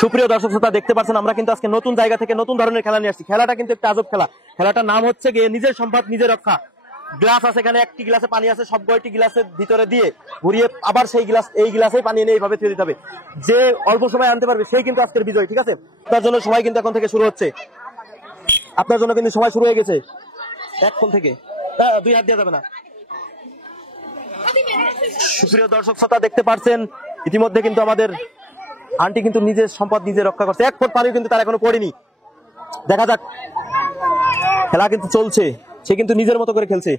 সুপ্রিয় দর্শক শ্রোতা, দেখতে পাচ্ছেন আমরা কিন্তু আজকে নতুন জায়গা থেকে নতুন ধরনের খেলা নিয়ে আসছি। খেলাটা কিন্তু একটা আজব খেলা। খেলাটার নাম হচ্ছে গিয়ে নিজের সম্পদ নিজের রক্ষা। গ্লাস আছে, এখানে একটি গ্লাসে পানি আছে, সব কয়টি গ্লাসের ভিতরে দিয়ে ঘুরিয়ে আবার সেই গ্লাস এই গ্লাসেই পানি এনে এইভাবে ফেলে দিতে হবে। যে অল্প সময় আনতে পারবে সেই কিন্তু আজকের বিজয়, ঠিক আছে? তার জন্য সময় কিন্তু এখন থেকে শুরু হচ্ছে। আপনার জন্য কিন্তু সময় শুরু হয়ে গেছে এখন থেকে। দুই হাত দেওয়া যাবে না। সুপ্রিয় দর্শক শ্রোতা, দেখতে পাচ্ছেন ইতিমধ্যে কিন্তু আমাদের আন্টি কিন্তু নিজের সম্পদ নিজে রক্ষা করছে। এক ফুট পানি কিন্তু তার এখনো পড়েনি। দেখা যাক, খেলা কিন্তু চলছে, সে কিন্তু নিজের মতো করে খেলছে।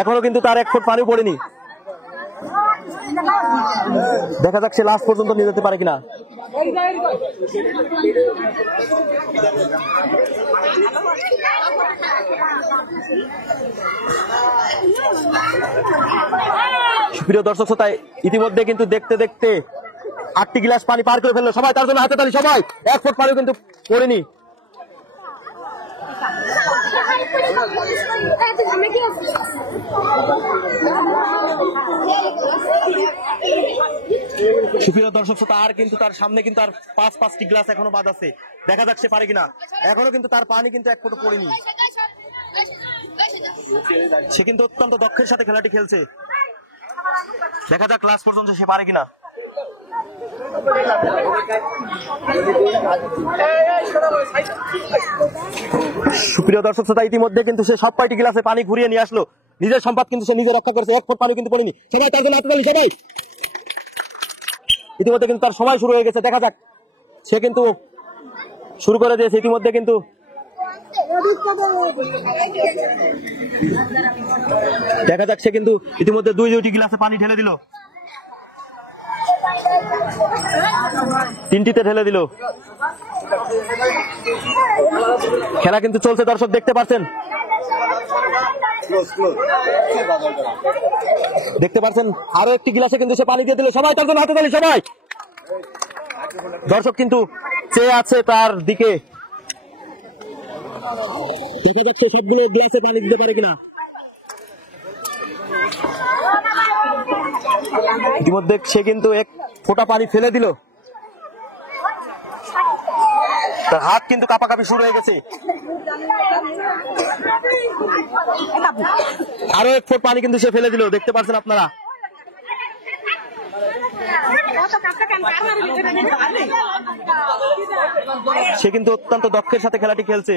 এখনো কিন্তু তার এক ফুট পানি পড়েনি। দেখা যাক সে লাস্ট পর্যন্ত নিয়ে যেতে পারে কিনা। প্রিয় দর্শক শ্রোতা, ইতিমধ্যে কিন্তু দেখতে দেখতে 8টি গ্লাস পানি পার করে ফেললো। সবাই তার জন্য হাতে তালি। সবাই এক ফুট পানিও কিন্তু পড়েনি। সুপ্রিয় দর্শক শ্রোতা, আর কিন্তু তার সামনে কিন্তু আর 5টি গ্লাস এখনো বাদ আছে। দেখা যাক সে পারে কিনা। এখনো কিন্তু তার পানি কিন্তু এক ফুটও পড়েনি। সে কিন্তু অত্যন্ত দক্ষের সাথে খেলাটি খেলছে। দেখা যাক ক্লাস পর্যন্ত সে পারে কিনা। সুপ্রিয় দর্শক শ্রোতা, ইতিমধ্যে কিন্তু সে সব কয়টি গ্লাসে পানি ঘুরিয়ে নিয়ে আসলো। নিজের সম্পদ কিন্তু সে নিজে রক্ষা করেছে। এক ফুট পানি কিন্তু পড়েনি। সবাই তার জন্য হাতে তালি। সবাই ইতিমধ্যে কিন্তু তার সময় শুরু হয়ে গেছে। দেখা যাক, সে কিন্তু শুরু করে দিয়েছে ইতিমধ্যে। কিন্তু দেখা যাক সে কিন্তু ইতিমধ্যে দুইটি গ্লাসে পানি ঢেলে দিল, 3টিতে ঢেলে দিল। খেলা কিন্তু চলছে, দর্শক দেখতে পাচ্ছেন। দেখতে পাচ্ছেন আরো একটি গ্লাসে কিন্তু সে পানি দিয়ে দিল। সবাই তার জন্য হাতে তালি। সবাই দর্শক কিন্তু চেয়ে আছে তার দিকে। দেখা যাচ্ছে সবগুলো গ্লাসে পানি দিতে পারে কিনা। ইতিমধ্যে সে কিন্তু এক ফোঁটা পানি ফেলে দিল। তার হাত কিন্তু কাঁপাকাঁপি শুরু হয়ে গেছে। আরো এক ফুট পানি কিন্তু সে ফেলে দিল, দেখতে পাচ্ছেন আপনারা। সে কিন্তু অত্যন্ত দক্ষের সাথে খেলাটি খেলছে।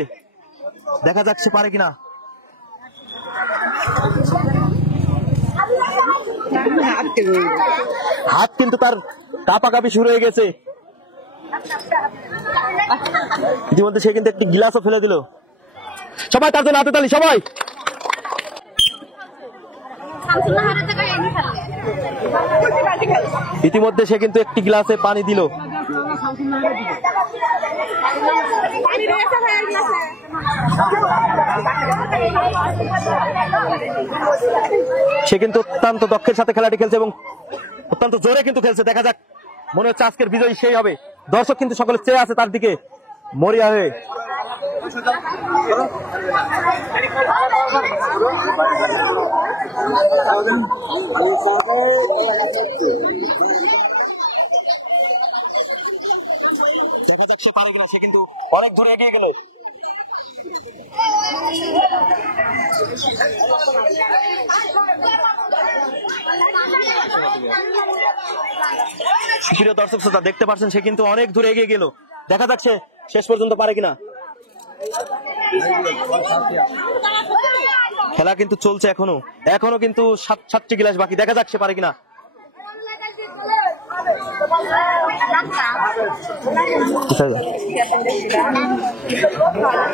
দেখা যাক সে পারে কিনা। হাত কিন্তু তার কাঁপাকাঁপি শুরু হয়ে গেছে। ইতিমধ্যে সে কিন্তু একটি গ্লাসও ফেলে দিল। সবাই তার জন্য হাতে তালি। সবাই ইতিমধ্যে সে কিন্তু একটি গ্লাসে পানি দিল। সে কিন্তু অত্যন্ত দক্ষের সাথে খেলাটি খেলছে এবং অত্যন্ত জোরে কিন্তু খেলছে। দেখা যাক, মনে হচ্ছে আজকের বিজয়ী সেই হবে। দর্শক কিন্তু সকলে চেয়ে আছে তার দিকে মরিয়া হয়ে। সে কিন্তু অনেক দূরে এগিয়ে গেল। প্রিয় দর্শক শ্রোতা, দেখতে পাচ্ছেন সে কিন্তু অনেক দূরে এগিয়ে গেল। দেখা যাচ্ছে শেষ পর্যন্ত পারে কিনা। খেলা কিন্তু চলছে এখনো কিন্তু 7টি গ্লাস বাকি। দেখা যাক সে পারে কিনা।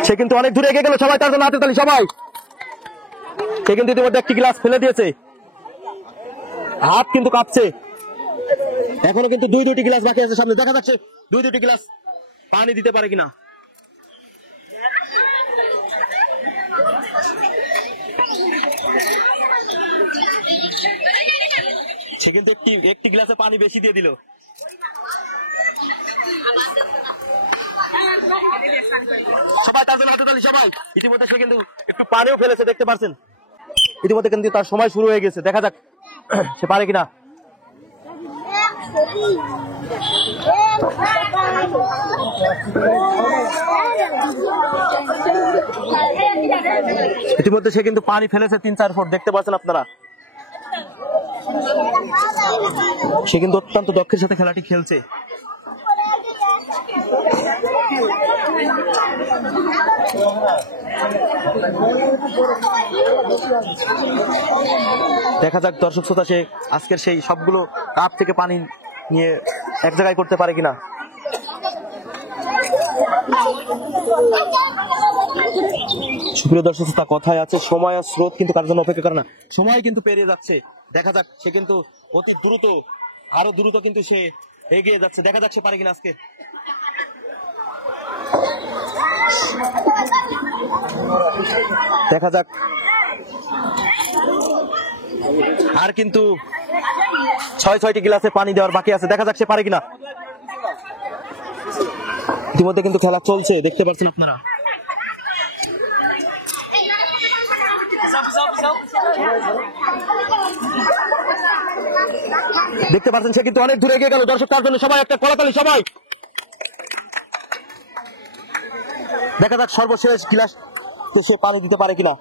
সে কিন্তু অনেক দূরে এগিয়ে গেল। সবাই তার জন্য হাতে তালি। সবাই সে কিন্তু ইতিমধ্যে একটি গ্লাস ফেলে দিয়েছে। হাত কিন্তু কাঁপছে। এখনো কিন্তু 2টি গ্লাস বাকি আছে সামনে। দেখা যাচ্ছে 2টি গ্লাস পানি দিতে পারে কিনা। সে কিন্তু একটি গ্লাসে পানি বেশি দিয়ে দিল। সবাই তার জন্য হাতে তালি। সবাই ইতিমধ্যে সে কিন্তু একটু পানিও ফেলেছে, দেখতে পাচ্ছেন। ইতিমধ্যে কিন্তু তার সময় শুরু হয়ে গেছে। দেখা যাক সে পারে কিনা। ইতিমধ্যে সে কিন্তু পানি ফেলেছে 3-4 ফুট, দেখতে পাচ্ছেন আপনারা। সে কিন্তু অত্যন্ত দক্ষের সাথে খেলাটি খেলছে। দেখা যাক দর্শক শ্রোতা সে আজকের সেই সবগুলো কাপ থেকে পানি নিয়ে এক জায়গায় করতে পারে কিনা। সুপ্রিয় দর্শক শ্রোতা, কথায় আছে সময় আর স্রোত কিন্তু কার জন্য অপেক্ষা করে না। সময় কিন্তু পেরিয়ে যাচ্ছে, দেখা যাক সে কিন্তু অতি দ্রুত, আরো দ্রুত কিন্তু সে এগিয়ে যাচ্ছে। দেখা যাক সে পারে কিনা আজকে। দেখা যাক, আর কিন্তু 6-6টি গ্লাসে পানি দেওয়ার বাকি আছে। দেখা যাক সে পারে কিনা। ইতিমধ্যে কিন্তু খেলা চলছে, দেখতে পাচ্ছেন আপনারা। দেখতে পাচ্ছেন সে কিন্তু অনেক দূরে এগিয়ে গেল। দর্শক তার জন্য সবাই একটা করতালি, সবাই। দেখা যাক সর্বশেষ গ্লাস সে পানি দিতে পারে কিনা।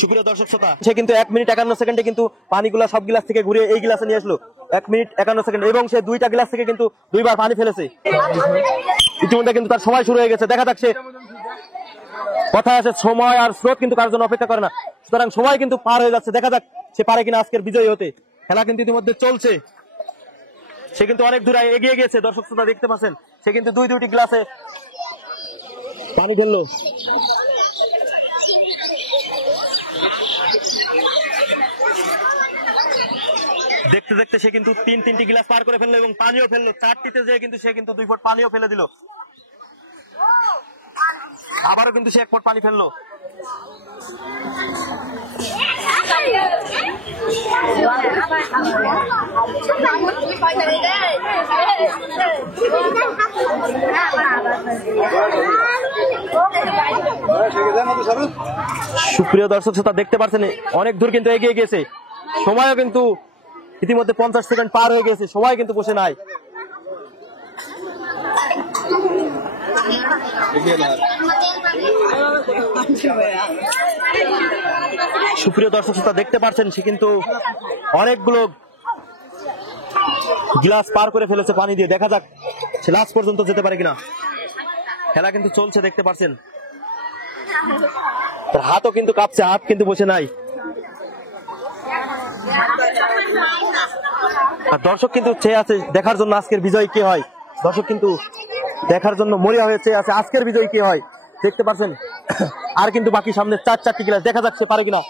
সুপ্রিয় দর্শক শ্রোতা, সে কিন্তু 1 মিনিট 51 সেকেন্ডে কিন্তু পানিগুলা সব গ্লাস থেকে ঘুরে এই গ্লাসে নিয়ে আসলো। 1 মিনিট 51 সেকেন্ড, এবং সে 2টা গ্লাস থেকে কিন্তু 2বার পানি ফেলেছে। ইতিমধ্যে কিন্তু তার সময় শুরু হয়ে গেছে। দেখা যাক সে, কথা আছে সময় আর স্রোত কিন্তু কার জন্য অপেক্ষা করে না, সুতরাং সময় কিন্তু পার হয়ে যাচ্ছে। দেখা যাক সে পারে কিনা আজকের বিজয়ী হতে। খেলা কিন্তু ইতিমধ্যে চলছে, সে কিন্তু অনেক দূরে এগিয়ে গেছে। দর্শক শ্রোতা দেখতে পাচ্ছেন সে কিন্তু 2টি গ্লাসে পানি ফেললো। দেখতে দেখতে সে কিন্তু 3টি গ্লাস পার করে ফেললো এবং পানিও ফেললো। 4টিতে যেয়ে কিন্তু সে কিন্তু 2 ফুট পানিও ফেলে দিল। আবারও কিন্তু সে 1 ফুট পানি ফেললো। সুপ্রিয় দর্শক শ্রোতা দেখতে পাচ্ছেন অনেক দূর কিন্তু এগিয়ে গেছে। সময়ও কিন্তু ইতিমধ্যে 50 সেকেন্ড পার হয়ে গেছে। সময় কিন্তু বসে নাই। সুপ্রিয় দর্শক শ্রোতা দেখতে পাচ্ছেন সে কিন্তু অনেকগুলো গ্লাস পার করে ফেলেছে পানি দিয়ে। দেখা যাক সে লাস্ট পর্যন্ত যেতে পারে কিনা। খেলা কিন্তু চলছে, দেখতে পাচ্ছেন তার হাতও কিন্তু কাঁপছে, হাত কিন্তু বসে নাই। আর দর্শক কিন্তু চেয়ে আছে দেখার জন্য আজকের বিজয় কে হয়। দর্শক কিন্তু দেখার জন্য মরিয়া হয়ে চেয়ে আছে আজকের বিজয় কে হয়। দেখতে পাচ্ছেন আর কিন্তু বাকি সামনে 4টি গ্লাস। দেখা যাচ্ছে পারে কিনা।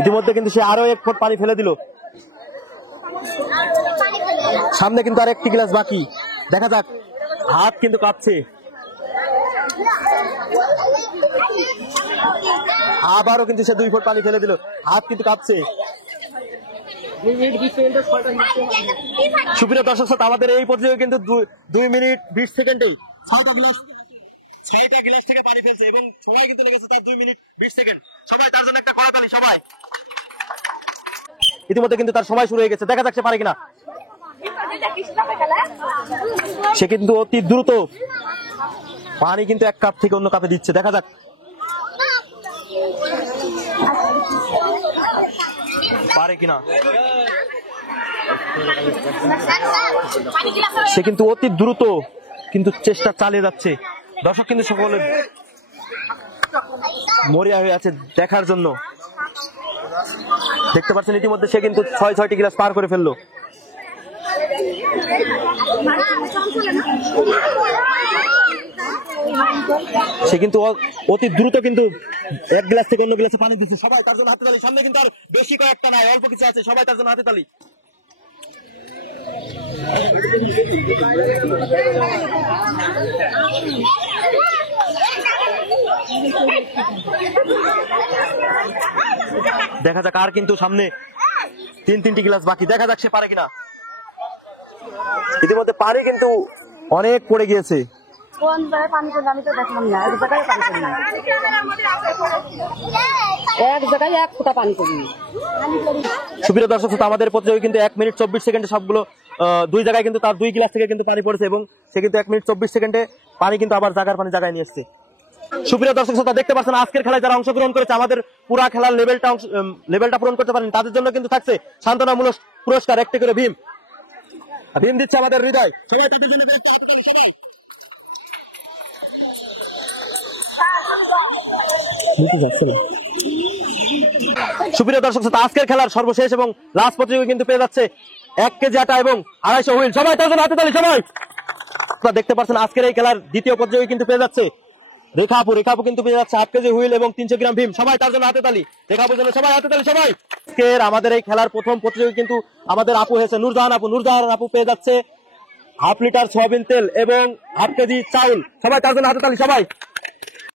ইতিমধ্যে কিন্তু সে আরো 1 ফুট পানি ফেলে দিল। সামনে কিন্তু আর 1টি গ্লাস বাকি। দেখা যাক, হাত কিন্তু কাঁপছে। আবারও কিন্তু সে 2 ফুট পানি ফেলে দিল, হাত কিন্তু কাঁপছে। সুপ্রিয় দর্শক শ্রোতা, আমাদের এই প্রতিযোগিতা কিন্তু 2 মিনিট 20 সেকেন্ডেই 6টা গ্লাস থেকে পানি ফেলছে এবং সময় কিন্তু লেগেছে তার 2 মিনিট 20 সেকেন্ড। সবাই তার জন্য একটা করতালি, সবাই। ইতিমধ্যে কিন্তু তার সময় শুরু হয়ে গেছে। দেখা যাক সে পারে কিনা। সে কিন্তু অতি দ্রুত পানি কিন্তু 1 কাপ থেকে অন্য কাপে দিচ্ছে। দেখা যাক পারে কিনা। সে কিন্তু অতি দ্রুত কিন্তু চেষ্টা চালিয়ে যাচ্ছে। দর্শক কিন্তু সকলে মরিয়া হয়ে আছে দেখার জন্য। দেখতে পাচ্ছেন ইতিমধ্যে সে কিন্তু 6টি গ্লাস পার করে ফেললো। সে কিন্তু অতি দ্রুত কিন্তু 1 গ্লাস থেকে অন্য গ্লাসে পানি দিচ্ছে। সবাই তার জন্য হাতে তালি। সামনে কিন্তু আর বেশি কয়েকটা নাই, অল্প কিছু আছে। সবাই তার জন্য হাতে তালি। দেখা যাক আর কিন্তু সামনে 3টি গ্লাস বাকি। দেখা যাক সে পারে কিনা। ইতিমধ্যে পানি কিন্তু অনেক পড়ে গিয়েছে। কোন জায়গায় পানি পড়লো আমি তো দেখলাম না, এক জায়গায় পানি পড়লো, এক জায়গায় 1 ফোঁটা পানি পড়লো। সুপ্রিয় দর্শক শ্রোতা, আমাদের প্রতিযোগী কিন্তু 1 মিনিট 24 সেকেন্ডে সবগুলো 2 জায়গায় কিন্তু তার 2 গ্লাস থেকে কিন্তু পানি পড়েছে এবং সে কিন্তু 1 মিনিট 24 সেকেন্ডে পানি কিন্তু আবার জায়গার পানি জায়গায় নিয়ে এসছে। সুপ্রিয় দর্শক শ্রোতা, দেখতে পাচ্ছেন আজকের খেলায় যারা অংশগ্রহণ করেছে, আমাদের পুরা খেলার লেভেলটা পূরণ করতে পারেন, তাদের জন্য কিন্তু থাকছে সান্ত্বনামূলক পুরস্কার 1টি করে ভীম দিচ্ছে আমাদের হৃদয়। সবাই তাদের জন্য সুপ্রিয় দর্শক শ্রোতা, আজকের খেলার সর্বশেষ এবং লাস্ট প্রতিযোগী কিন্তু পেয়ে যাচ্ছে 1 কেজি আটা এবং 250 হুইল। সবাই তার জন্য হাতে তালি। সবাই দেখতে পাচ্ছেন আজকের এই খেলার দ্বিতীয় প্রতিযোগী কিন্তু পেয়ে যাচ্ছে রেখাপু কিন্তু পেয়ে যাচ্ছে 1/2 কেজি হুইল এবং 300 গ্রাম ভীম। সবাই তার জন্য হাতে তালি। রেখাপুর জন্য সবাই হাতে তালি। সবাই আজকের আমাদের এই খেলার প্রথম প্রতিযোগী কিন্তু আমাদের আপু হয়েছে নুরজাহান আপু পেয়ে যাচ্ছে 1/2 লিটার সয়াবিন তেল এবং 1/2 কেজি চাউল। সবাই তার জন্য হাতে তালি। সবাই